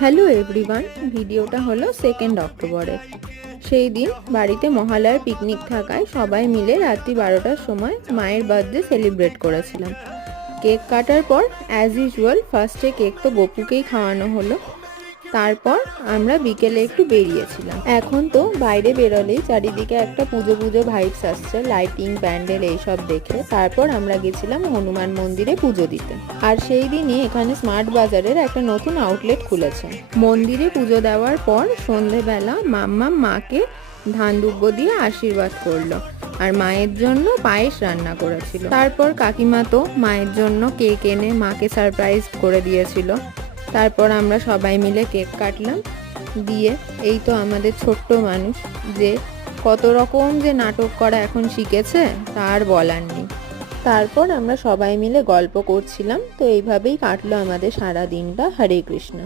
Hello everyone, ভিডিওটা হলো 2 অক্টোবরের। সেই দিন বাড়িতে মহালয়ার পিকনিক থাকায় সবাই মিলে রাত্রি 12টার সময় মায়ের বার্থডে সেলিব্রেট করেছিলাম। কেক কাটার পর অ্যাজ ইউজুয়াল ফার্স্টে কেক তো গপুকেই খাওয়ানো হলো। তারপর আমরা বিকেলে একটু বেরিয়েছিলাম। এখন তো বাইরে বেরোলেই চারিদিকে একটা পুজো পুজো ভাইবস আসছে, লাইটিং, প্যান্ডেল এইসব দেখে। তারপর আমরা গেছিলাম হনুমান মন্দিরে পুজো দিতে। আর সেই দিনই এখানে স্মার্ট বাজারের একটা নতুন আউটলেট খুলেছে। মন্দিরে পুজো দেওয়ার পর সন্ধেবেলা মাম্মাম মাকে ধান দুব্য দিয়ে আশীর্বাদ করলো আর মায়ের জন্য পায়েস রান্না করেছিল। তারপর কাকিমা তো মায়ের জন্য কেক এনে মাকে সারপ্রাইজ করে দিয়েছিল। তারপর আমরা সবাই মিলে কেক কাটলাম। দিয়ে এই তো আমাদের ছোট্ট মানুষ যে কত রকম যে নাটক করা এখন শিখেছে তার বলার নেই। তারপর আমরা সবাই মিলে গল্প করছিলাম। তো এইভাবেই কাটলো আমাদের সারা দিনটা। হরে কৃষ্ণ।